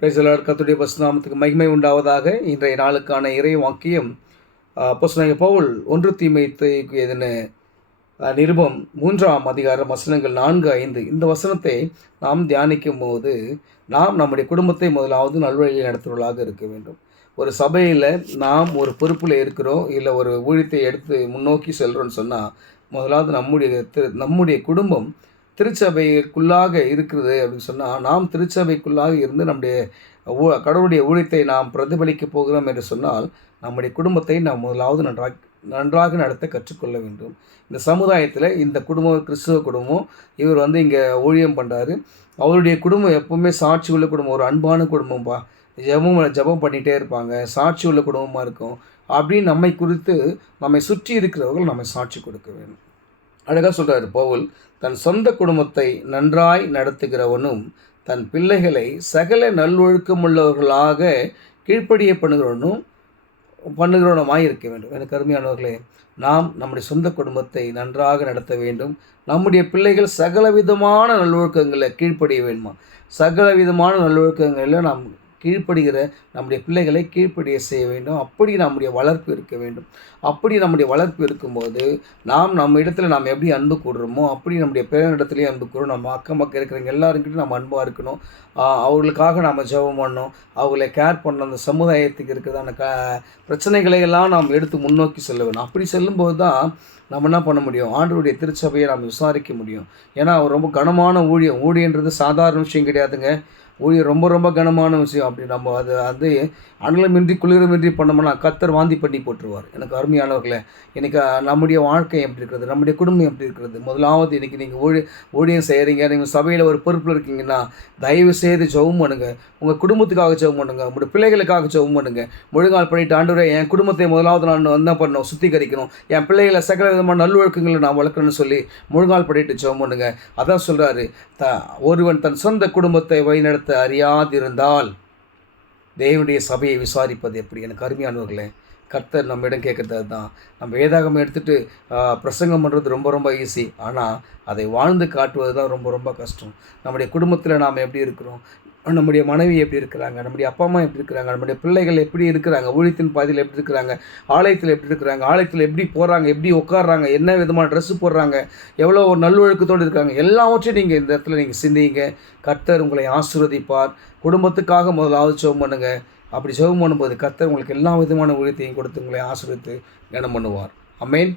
Praise the Lord. கர்த்தருடைய பரிசுத்த நாமத்துக்கு மகிமை உண்டாவதாக. இன்றைய நாளுக்கான இறை வாக்கியம் அப்போஸ்தலனாகிய பவுல் 1 தீமோத்தேயுக்கு எழுதின நிருபம் 3ஆம் அதிகாரம் வசனங்கள் 4, 5. இந்த வசனத்தை நாம் தியானிக்கும் போது நாம் நம்முடைய குடும்பத்தை முதலாவது நல்வழியில் நடத்துவர்களாக இருக்க வேண்டும். ஒரு சபையில் நாம் ஒரு பொறுப்பில் இருக்கிறோம், இல்லை ஒரு ஊழியத்தை எடுத்து முன்னோக்கி செல்கிறோன்னு சொன்னால் முதலாவது நம்முடைய குடும்பம் திருச்சபைக்குள்ளாக இருக்கிறது அப்படின்னு சொன்னால், நாம் திருச்சபைக்குள்ளாக இருந்து நம்முடைய கடவுளுடைய ஊழியத்தை நாம் பிரதிபலிக்க போகிறோம் என்று சொன்னால் நம்முடைய குடும்பத்தை நாம் முதலாவது நன்றாக நடத்த கற்றுக்கொள்ள வேண்டும். இந்த சமுதாயத்தில் இந்த குடும்பம் கிறிஸ்துவ குடும்பம், இவர் இங்கே ஊழியம் பண்ணுறாரு, அவருடைய குடும்பம் எப்போவுமே சாட்சி உள்ள குடும்பம், ஒரு அன்பான குடும்பம்பா, ஜெபம் பண்ணிகிட்டே இருப்பாங்க, சாட்சி உள்ள குடும்பமாக இருக்கும் அப்படின்னு நம்மை குறித்து நம்மை சுற்றி இருக்கிறவர்கள் நம்மை சாட்சி கொடுக்க வேண்டும். அழகாக சொல்கிறார் பவுல், தன் சொந்த குடும்பத்தை நன்றாய் நடத்துகிறவனும் தன் பிள்ளைகளை சகல நல்லொழுக்கமுள்ளவர்களாக கீழ்ப்படிய பண்ணுகிறவனுமாய் இருக்க வேண்டும். எனக்கு அருமையானவர்களே, நாம் நம்முடைய சொந்த குடும்பத்தை நன்றாக நடத்த வேண்டும். நம்முடைய பிள்ளைகள் சகல விதமான நல்லொழுக்கங்களை கீழ்ப்படிய வேண்டுமா? சகல விதமான நல்லொழுக்கங்களில் நாம் கீழ்ப்படுகிற நம்முடைய பிள்ளைகளை கீழ்ப்படிய செய்ய வேண்டும். அப்படி நம்முடைய வளர்ப்பு இருக்க வேண்டும். அப்படி நம்முடைய வளர்ப்பு இருக்கும்போது நம்ம இடத்துல நாம் எப்படி அன்பு கூடுறோமோ அப்படி நம்முடைய பேரனிடத்துலேயே அன்பு கூடும். நம்ம அக்கம் பக்கம் இருக்கிறவங்க எல்லாருக்கிட்டும் நம்ம அன்பாக இருக்கணும். அவர்களுக்காக நாம் ஜெபம் பண்ணணும், அவங்களை கேர் பண்ணணும். அந்த சமுதாயத்துக்கு இருக்கிறதான பிரச்சனைகளை எல்லாம் நாம் எடுத்து முன்னோக்கி செல்ல வேணும். அப்படி செல்லும்போது தான் நம்ம என்ன பண்ண முடியும்? ஆண்டவருடைய திருச்சபையை நாம் விசாரிக்க முடியும். ஏன்னா அவர் ரொம்ப கனமான ஊழியன்றது சாதாரண விஷயம் கிடையாதுங்க. ஊழியர் ரொம்ப ரொம்ப கனமான விஷயம். அப்படி நம்ம அது அனலமின்றி குளிரமின்றி பண்ணோம்னா கர்த்தர் வாந்தி பண்ணி போட்டுருவார். எனக்கு அருமையானவர்களே, இன்றைக்கி நம்முடைய வாழ்க்கை எப்படி இருக்கிறது, நம்முடைய குடும்பம் எப்படி இருக்கிறது? முதலாவது இன்றைக்கி நீங்கள் ஊழியம் செய்கிறீங்க, நீங்கள் சபையில் ஒரு பொறுப்பில் இருக்கீங்கன்னா தயவு செய்து ஜெபம் பண்ணுங்க. உங்கள் குடும்பத்துக்காக ஜெபம் பண்ணுங்க, உங்களுடைய பிள்ளைகளுக்காக ஜெபம் பண்ணுங்க. முழுங்கால் பண்ணிட்டு, ஆண்டவரே என் குடும்பத்தை முதலாவது நான் என்ன பண்ணணும், சுத்திகரிக்கணும், என் பிள்ளைகளை சகல விதமான நல்லொழுக்கங்களை நான் வளர்க்கணும்னு சொல்லி முழுங்கால் பண்ணிட்டு ஜெபம் பண்ணுங்க. அதான் சொல்கிறாரு, ஒருவன் தன் சொந்த குடும்பத்தை வழிநடத்த அறியாதிருந்தால் தேவனுடைய சபையை விசாரிப்பது எப்படி? எனக்கு அருமையானவர்களே, கர்த்தர் நம்மிடம் கேட்குறது தான். நம்ம வேதாகம் எடுத்துகிட்டு பிரசங்கம் பண்ணுறது ரொம்ப ரொம்ப ஈஸி, ஆனால் அதை வாழ்ந்து காட்டுவது தான் ரொம்ப ரொம்ப கஷ்டம். நம்முடைய குடும்பத்தில் நாம் எப்படி இருக்கிறோம், நம்முடைய மனைவி எப்படி இருக்கிறாங்க, நம்முடைய அப்பா அம்மா எப்படி இருக்கிறாங்க, நம்முடைய பிள்ளைகள் எப்படி இருக்கிறாங்க, ஊழியத்தின் பாதையில் எப்படி இருக்கிறாங்க, ஆலயத்தில் எப்படி இருக்கிறாங்க, ஆலயத்தில் எப்படி போகிறாங்க, எப்படி உட்காடுறாங்க, என்ன விதமான ட்ரெஸ்ஸு போடுறாங்க, எவ்வளோ ஒரு நல்லொழுக்கத்தோடு இருக்காங்க, எல்லாவற்றையும் நீங்கள் இந்த இடத்துல நீங்கள் சிந்திங்க. கர்த்தர் உங்களை ஆசீர்வதிப்பார். குடும்பத்துக்காக முதலாவது ஜெபம் பண்ணுங்கள். அப்படி ஜெபம் பண்ணும்போது கர்த்தர் உங்களுக்கு எல்லா விதமான ஊழியத்தையும் கொடுத்து உங்களை ஆசீர்வதித்து கனம் பண்ணுவார். ஆமென்.